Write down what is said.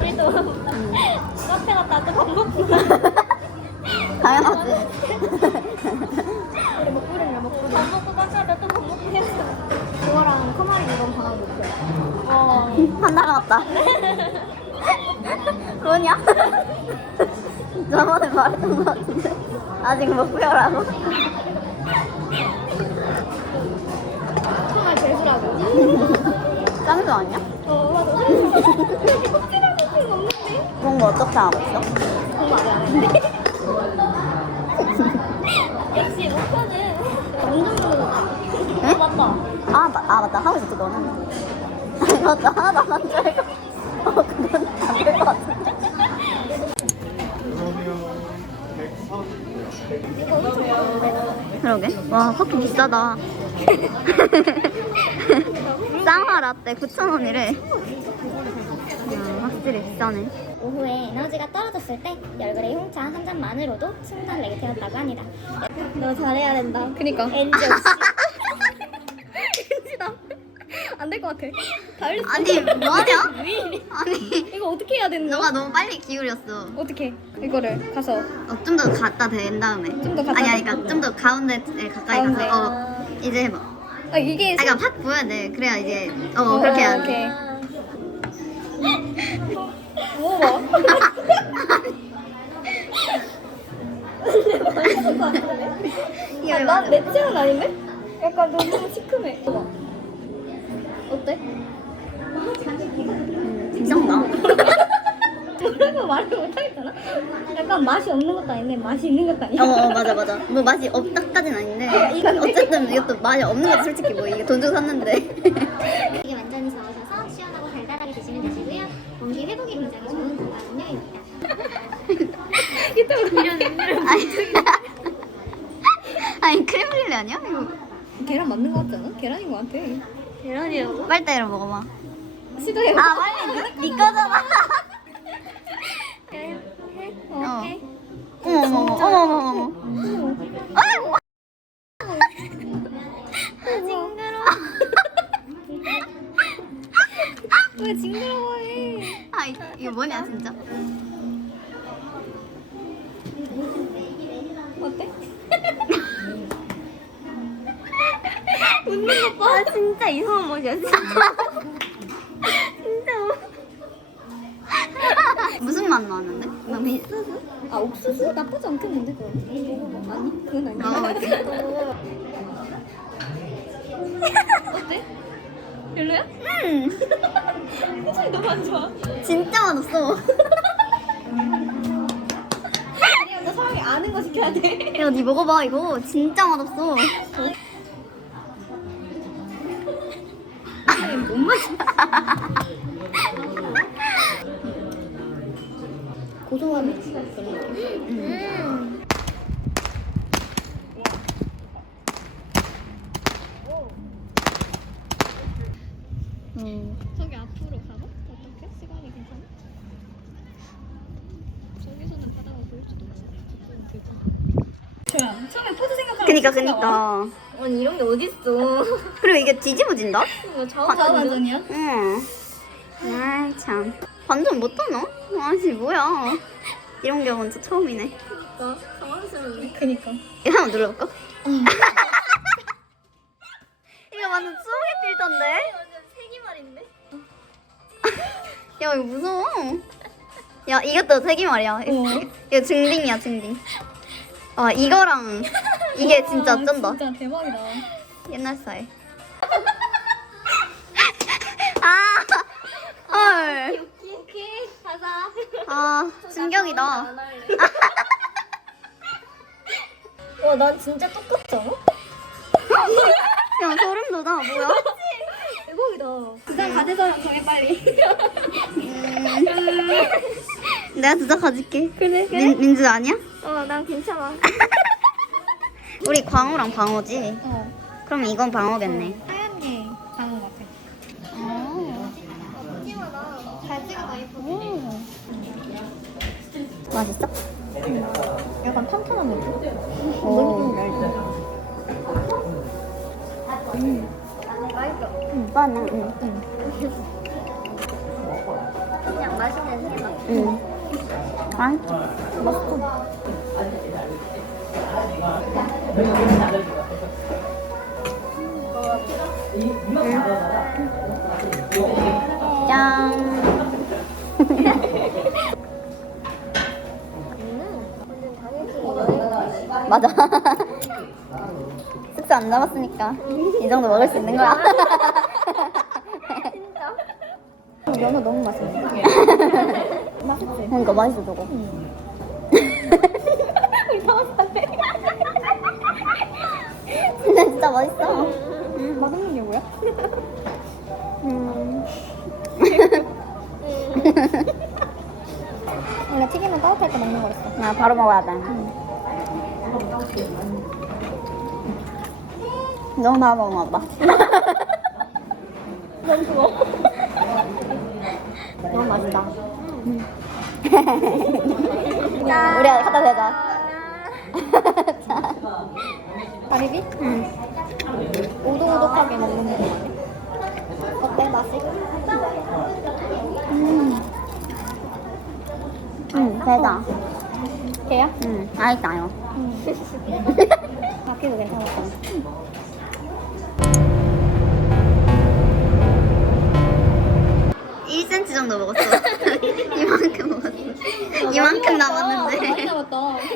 우리도 카페 갔다 또밥 먹고 당연하지. 우리 먹부리냐 먹부리 밥 먹고 카페 갔다 또밥 먹고 했어 그거랑 커마리 이건 방학 어 한달 남았다. 그러냐? 저번에 말했던 것 같은데. 아직 목표라고. 하고 있어? 정말 안 하는데 역시 완전 좋아 응? 맞다 아, 마, 아 맞다. 하고 있었지, 너는. 맞다. 하나도 안 한 줄 알고. 어, 그건 안 될 것 같은데. 이거 엄청 많은데 그러게. 와, 커피 비싸다. 쌍화 라떼 9,000원이래. 야, 확실히 비싸네. 오후에 에너지가 떨어졌을 때 열그레이 홍차 한 잔만으로도 승산을 내게 되었다고 합니다. 너 잘해야 된다. 그니까. 엔지. 엔지다. 안 될 것 같아. 다 흘렸어. 아니, 뭐하냐? 아니, 이거 어떻게 해야 되는 너가 거야? 너무 빨리 기울였어. 어떻게? 이거를 가서 어, 좀 더 갖다 댄 다음에. 좀더 갖다 아니, 그러니까 좀 더 가운데에 가까이 가운데. 가서. 어, 이제 해봐. 아 이게 아, 그러니까 팍 보여야 돼. 그래야 이제, 어, 그렇게 해야 돼. 뭐 봐. 이 거 아, 해봐. 난내 취향은 아닌데? 약간 너무 시큼해. 어때? 괜찮다. 뭐라고 말을 못하겠잖아. 약간 맛이 없는 것도 아닌데 맛이 있는 것도 아니야. 어, 어 맞아 맞아 뭐 맛이 없다까진 아닌데 어쨌든 이것도 맛이 없는 것도 솔직히 뭐 이게 돈 주고 샀는데 계란 맞는 거 같지 않아? 계란인 거 같아. 계란이라고? 빨대로 먹어봐 시도해봐. 아 빨리 니 거잖아 해? 어. 어. 해? 어머 어머 어머 어머 어머 아이고 왜 징그러워해? 아 이- 이거 뭐냐 진짜 어때? 웃는 거 봐. 아 진짜 이상한 맛이야 진짜 진짜 무슨 맛 나왔는데? 너무 있어서 아 옥수수? 나쁘지 않겠는데 그럼? 먹어봐. 아니 그건 아니야. 먹어볼게. 어때? 별로야? 음 표정이 너무 안 좋아. 진짜 맛없어 아니야 나 사람이 아는 거 시켜야 돼. 야, 니 먹어봐, 이거. 진짜 맛없어. 고소함이 있어. 음. 음. 저기 앞으로 가봐? 어떻게? 시간이 괜찮아? 저기서는 바다가 보일 수도 있어. 저쪽은 되잖아. 좋아. 처음에 포즈 생각하면 그니까, 그니까. 아니 이런 게 어딨어. 그리고 이게 뒤집어진다? 뭐 좌우반전이야? 응. 아이, 참. 반전 못하나? 아씨, 뭐야. 이런 경우는 진짜 처음이네. 그니까 당황스럽네. 그니까. 이거 한번 눌러볼까? 이거 완전 추억의 필터인데? 완전 세기말인데? 야, 이거 무서워. 야, 이것도 세기말이야. 이거 증딩이야, 증딩. 아, 이거랑 이게 진짜 쩐다. 진짜 대박이다. 옛날 스타일. 아, 헐. 오케이 가자. 아, 충격이다. 와, 난 진짜 똑같지 않아? 야, 소름 돋아. 뭐야? 대박이다. 부산 가재서랑 정해 빨리. 음, 내가 진짜 가질게. 그래 민, 민주 아니야? 어, 난 괜찮아. 우리 광어랑 방어지. 어. 그럼 이건 방어겠네. 하얀 게 방어 같아. 어. 잘 찍어봐, 예쁘게. 맛있어? 약간 탄탄한 느낌? 오. 맛있어. 응, 오빠는 응. 응. 맛있는 생각. 응. 아? 맛있어. 짠. 맞아. 숙소 안 잡았으니까 이 정도 먹을 수 있는 거야. 연어 너무 맛있는데. 맛있지? 그러니까 맛있어 저거. 근데 진짜 맛있어. 음, 맛있는 게 뭐야? 음. 원래 튀김은 따뜻할 때 먹는 거랬어. 아 바로 먹어야 돼. 너무 다 먹었나 봐. 너무 좋아. 너무 맛있다. 우리가 갖다 대자. 가리비? 응. 오독오독하게 먹는 거. 어때 맛이? 음. 응, 대다. 걔야? 응, 맛있다요. 바퀴도 괜찮았어. 일 1cm 정도 먹었어. 이만큼 먹었어. 이만큼 남았는데. 남았다.